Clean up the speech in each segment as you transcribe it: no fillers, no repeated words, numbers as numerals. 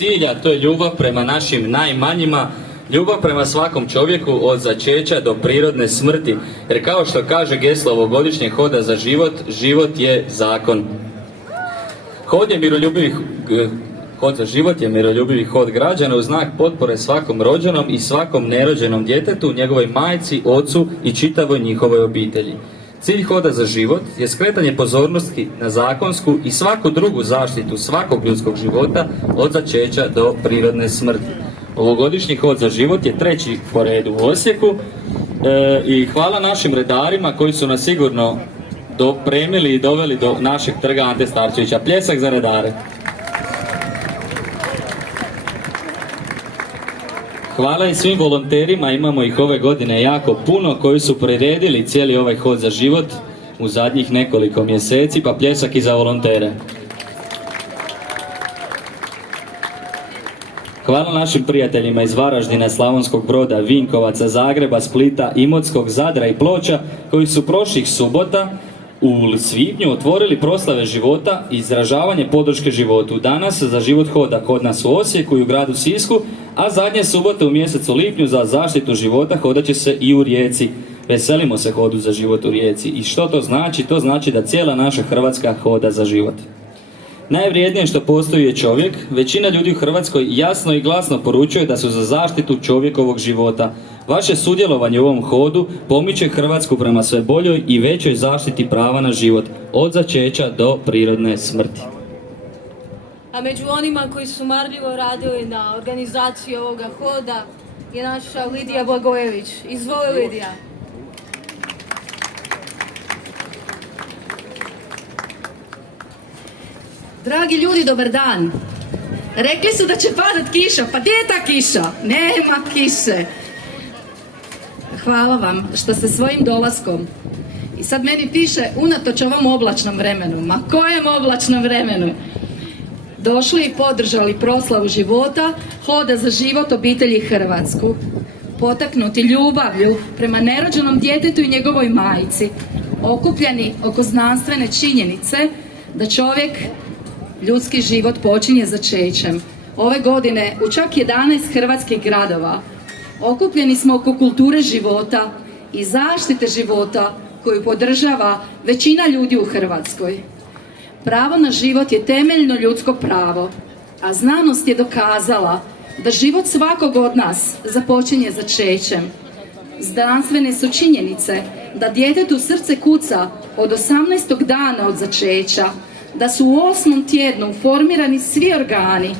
cilja, to je ljubav prema našim najmanjima, ljubav prema svakom čovjeku od začeća do prirodne smrti. Jer kao što kaže geslo ovogodišnjeg Hoda za život, život je zakon. Hod za život je miroljubivi hod građana u znak potpore svakom rođenom i svakom nerođenom djetetu, njegovoj majci, ocu i čitavoj njihovoj obitelji. Cilj Hoda za život je skretanje pozornosti na zakonsku i svaku drugu zaštitu svakog ljudskog života od začeća do prirodne smrti. Ovogodišnji Hod za život je 3. po redu u Osijeku i hvala našim redarima koji su nas sigurno dopremili i doveli do našeg trga Ante Starčevića. Pljesak za redare. Hvala i svim volonterima, imamo ih ove godine jako puno, koji su priredili cijeli ovaj Hod za život u zadnjih nekoliko mjeseci, pa pljesak i za volontere. Hvala našim prijateljima iz Varaždina, Slavonskog Broda, Vinkovaca, Zagreba, Splita, Imotskog, Zadra i Ploča, koji su prošlih subota u svibnju otvorili proslave života i izražavanje podrške životu. Danas za život hoda kod nas u Osijeku i u gradu Sisku, a zadnje subote u mjesecu lipnju za zaštitu života hodat će se i u Rijeci. Veselimo se Hodu za život u Rijeci. I što to znači? To znači da cijela naša Hrvatska hoda za život. Najvrijednije što postoji je čovjek. Većina ljudi u Hrvatskoj jasno i glasno poručuje da su za zaštitu čovjekovog života. Vaše sudjelovanje u ovom hodu pomiče Hrvatsku prema sve boljoj i većoj zaštiti prava na život, od začeća do prirodne smrti. A među onima koji su marljivo radili na organizaciji ovoga hoda je naša Lidija Blagojević. Izvoli, Lidija. Dragi ljudi, dobar dan. Rekli su da će padat kiša, pa gdje je ta kiša? Nema kiše. Hvala vam što ste svojim dolaskom, i sad meni piše unatoč ovom oblačnom vremenu, ma kojem oblačnom vremenu, došli i podržali proslavu života Hoda za život obitelji Hrvatsku, potaknuti ljubavlju prema nerođenom djetetu i njegovoj majci, okupljeni oko znanstvene činjenice da čovjek, ljudski život počinje začećem. Ove godine u čak 11 hrvatskih gradova okupljeni smo oko kulture života i zaštite života koju podržava većina ljudi u Hrvatskoj. Pravo na život je temeljno ljudsko pravo, a znanost je dokazala da život svakog od nas započinje začećem. Znanstvene su činjenice da djetetu srce kuca od 18. dana od začeća, da su u 8. tjednu formirani svi organi,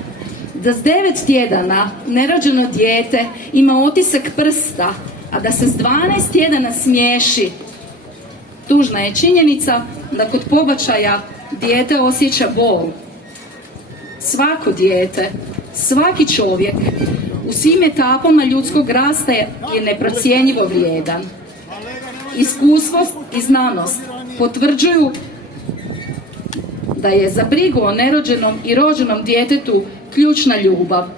da s 9 tjedana nerođeno dijete ima otisak prsta, a da se s 12 tjedana smiješi. Tužna je činjenica da kod pobačaja dijete osjeća bol. Svako dijete, svaki čovjek u svim etapama ljudskog rasta je neprocjenjivo vrijedan. Iskustvo i znanost potvrđuju da je za brigu o nerođenom i rođenom djetetu ključna ljubav.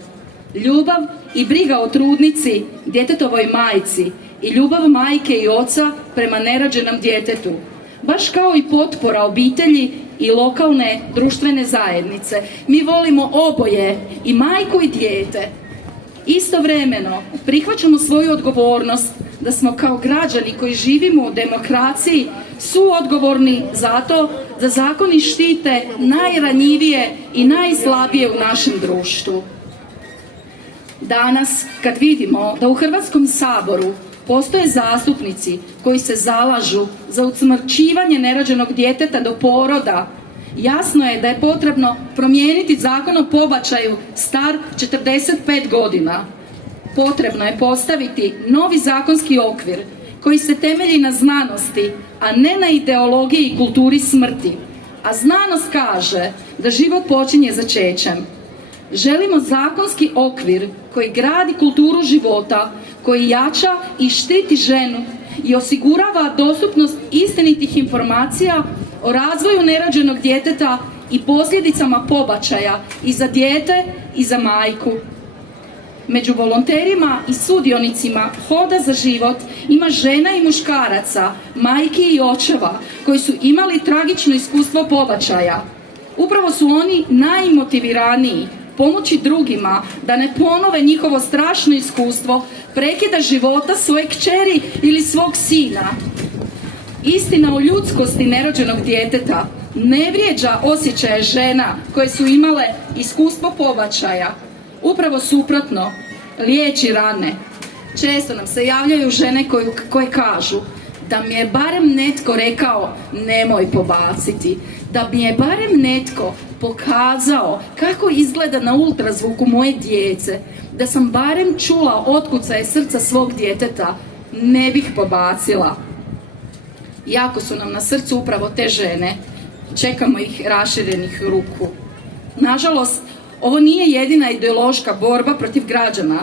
Ljubav i briga o trudnici, djetetovoj majci, i ljubav majke i oca prema nerođenom djetetu, baš kao i potpora obitelji i lokalne društvene zajednice. Mi volimo oboje, i majku i dijete. Istovremeno prihvaćamo svoju odgovornost da smo kao građani koji živimo u demokraciji suodgovorni za to da zakoni štite najranjivije i najslabije u našem društvu. Danas, kad vidimo da u Hrvatskom saboru postoje zastupnici koji se zalažu za usmrćivanje nerođenog djeteta do poroda, jasno je da je potrebno promijeniti zakon o pobačaju star 45 godina. Potrebno je postaviti novi zakonski okvir koji se temelji na znanosti, a ne na ideologiji i kulturi smrti. A znanost kaže da život počinje začećem. Želimo zakonski okvir koji gradi kulturu života, koji jača i štiti ženu i osigurava dostupnost istinitih informacija o razvoju nerođenog djeteta i posljedicama pobačaja i za dijete i za majku. Među volonterima i sudionicima Hoda za život ima žena i muškaraca, majki i očeva koji su imali tragično iskustvo pobačaja. Upravo su oni najmotiviraniji pomoći drugima da ne ponove njihovo strašno iskustvo prekida života svoje kćeri ili svog sina. Istina o ljudskosti nerođenog djeteta ne vrijeđa osjećaje žena koje su imale iskustvo pobačaja. Upravo suprotno, liječi rane. Često nam se javljaju žene koje kažu da mi je barem netko rekao nemoj pobaciti, da mi je barem netko pokazao kako izgleda na ultrazvuku moje djece, da sam barem čula otkucaje srca svog djeteta, ne bih pobacila. Jako su nam na srcu upravo te žene, čekamo ih raširenih ruku. Nažalost, ovo nije jedina ideološka borba protiv građana.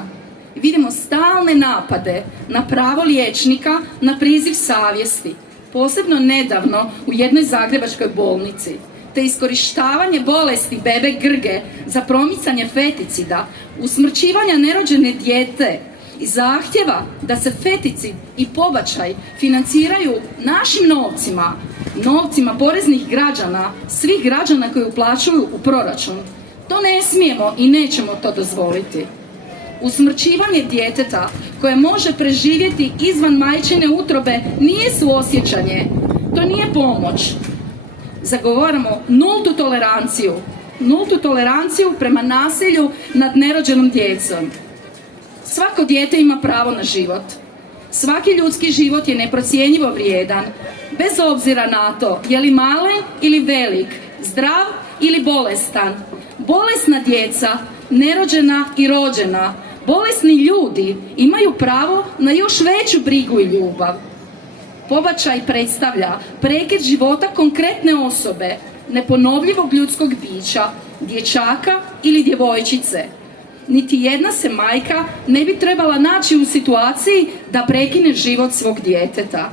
Vidimo stalne napade na pravo liječnika, na priziv savjesti, posebno nedavno u jednoj zagrebačkoj bolnici, te iskorištavanje bolesti bebe Grge za promicanje feticida, usmrćivanja nerođene dijete i zahtjeva da se feticid i pobačaj financiraju našim novcima, novcima poreznih građana, svih građana koji uplaćuju u proračun. To ne smijemo i nećemo to dozvoliti. Usmrćivanje djeteta koje može preživjeti izvan majčine utrobe nije suosjećanje, to nije pomoć. Zagovaramo nultu toleranciju prema nasilju nad nerođenom djecom. Svako dijete ima pravo na život. Svaki ljudski život je neprocjenjivo vrijedan, bez obzira na to je li malen ili velik, zdrav ili bolestan. Bolesna djeca, nerođena i rođena, bolesni ljudi imaju pravo na još veću brigu i ljubav. Pobačaj predstavlja prekid života konkretne osobe, neponovljivog ljudskog bića, dječaka ili djevojčice. Niti jedna se majka ne bi trebala naći u situaciji da prekine život svog djeteta.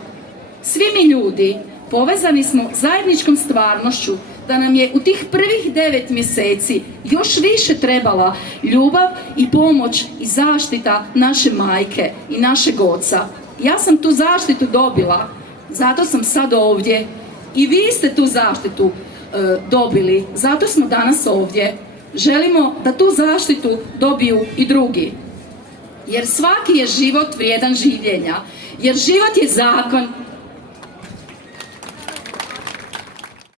Svi mi ljudi povezani smo zajedničkom stvarnošću da nam je u tih prvih 9 mjeseci još više trebala ljubav i pomoć i zaštita naše majke i našeg oca. Ja sam tu zaštitu dobila, zato sam sad ovdje. I vi ste tu zaštitu dobili, zato smo danas ovdje. Želimo da tu zaštitu dobiju i drugi. Jer svaki je život vrijedan življenja. Jer život je zakon